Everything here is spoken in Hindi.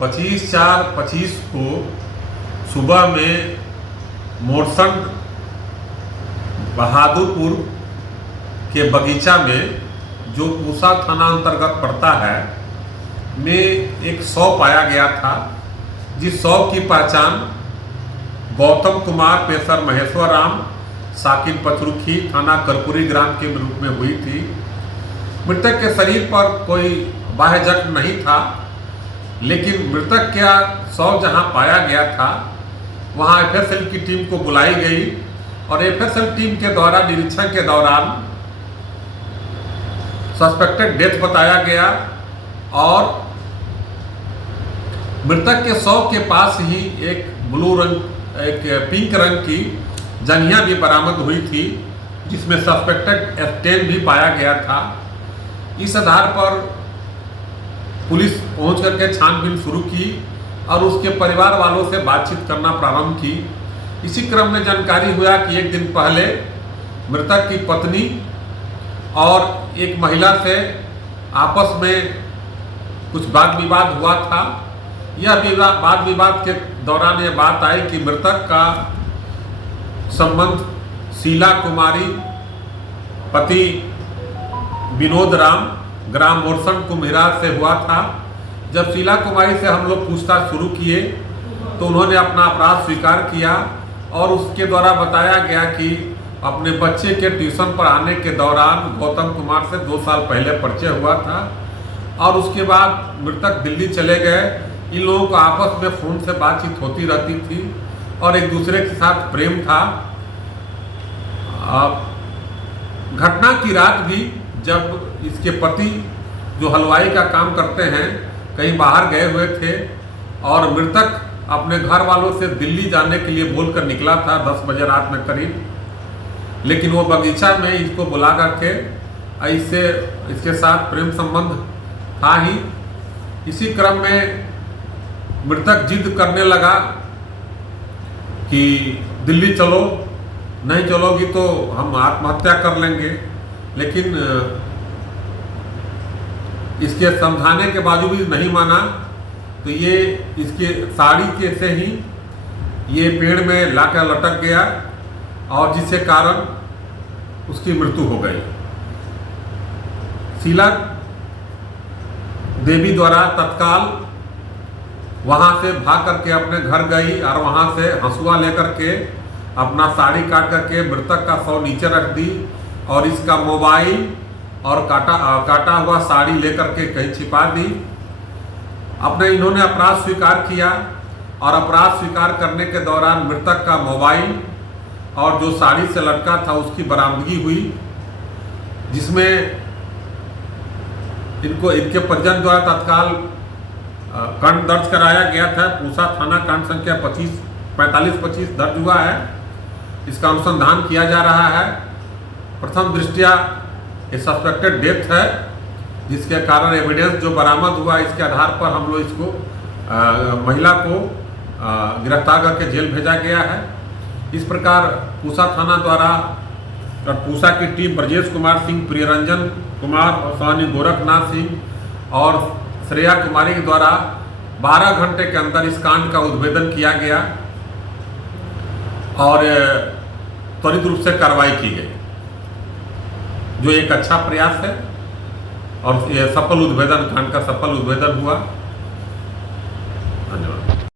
25/4/25 को सुबह में मोरसंड बहादुरपुर के बगीचा में, जो पूसा थाना अंतर्गत पड़ता है, में एक शव पाया गया था, जिस शव की पहचान गौतम कुमार पेशर महेश्वर राम साकिन पचरुखी थाना कर्पूरी ग्राम के रूप में हुई थी। मृतक के शरीर पर कोई बाह्य जख्म नहीं था, लेकिन मृतक का शव जहां पाया गया था वहां एफएसएल की टीम को बुलाई गई और एफएसएल टीम के द्वारा निरीक्षण के दौरान सस्पेक्टेड डेथ बताया गया और मृतक के शव के पास ही एक पिंक रंग की जंघिया भी बरामद हुई थी, जिसमें सस्पेक्टेड स्टेन भी पाया गया था। इस आधार पर पुलिस पहुंच करके छानबीन शुरू की और उसके परिवार वालों से बातचीत करना प्रारंभ की। इसी क्रम में जानकारी हुआ कि एक दिन पहले मृतक की पत्नी और एक महिला से आपस में कुछ वाद विवाद हुआ था। यह वाद विवाद के दौरान यह बात आई कि मृतक का संबंध शीला कुमारी पति विनोद राम ग्राम मोरसंड कुम्हिरा से हुआ था। जब शीला कुमारी से हम लोग पूछताछ शुरू किए तो उन्होंने अपना अपराध स्वीकार किया और उसके द्वारा बताया गया कि अपने बच्चे के ट्यूशन पर आने के दौरान गौतम कुमार से 2 साल पहले परिचय हुआ था और उसके बाद मृतक दिल्ली चले गए। इन लोगों को आपस में फ़ोन से बातचीत होती रहती थी और एक दूसरे के साथ प्रेम था। घटना की रात भी जब इसके पति, जो हलवाई का काम करते हैं, कहीं बाहर गए हुए थे और मृतक अपने घर वालों से दिल्ली जाने के लिए बोलकर निकला था 10 बजे रात में करीब, लेकिन वो बगीचा में इसको बुला करके इसके साथ प्रेम संबंध था ही। इसी क्रम में मृतक जिद करने लगा कि दिल्ली चलो, नहीं चलोगी तो हम आत्महत्या कर लेंगे, लेकिन इसके समझाने के बावजूद भी नहीं माना। तो ये इसके साड़ी के से ही ये पेड़ में लाकर लटक गया और जिसके कारण उसकी मृत्यु हो गई। शीला देवी द्वारा तत्काल वहां से भाग करके अपने घर गई और वहां से हंसुआ लेकर के अपना साड़ी काट करके मृतक का शव नीचे रख दी और इसका मोबाइल और काटा हुआ साड़ी लेकर के कहीं छिपा दी। इन्होंने अपराध स्वीकार किया और अपराध स्वीकार करने के दौरान मृतक का मोबाइल और जो साड़ी से लटका था उसकी बरामदगी हुई, जिसमें इनके परिजन द्वारा तत्काल कांड दर्ज कराया गया था। पूसा थाना कांड संख्या 45/25 दर्ज हुआ है। इसका अनुसंधान किया जा रहा है। प्रथम दृष्टया ये सस्पेक्टेड डेथ है, जिसके कारण एविडेंस जो बरामद हुआ इसके आधार पर हम लोग इसको महिला को गिरफ्तार करके जेल भेजा गया है। इस प्रकार पूसा थाना द्वारा और पूसा की टीम ब्रजेश कुमार सिंह, प्रियरंजन कुमार और स्वामी गोरखनाथ सिंह और श्रेया कुमारी के द्वारा 12 घंटे के अंदर इस कांड का उद्भेदन किया गया और त्वरित रूप से कार्रवाई की गई, जो एक अच्छा प्रयास है और यह सफल उद्भेदन, कांड का सफल उद्भेदन हुआ। धन्यवाद।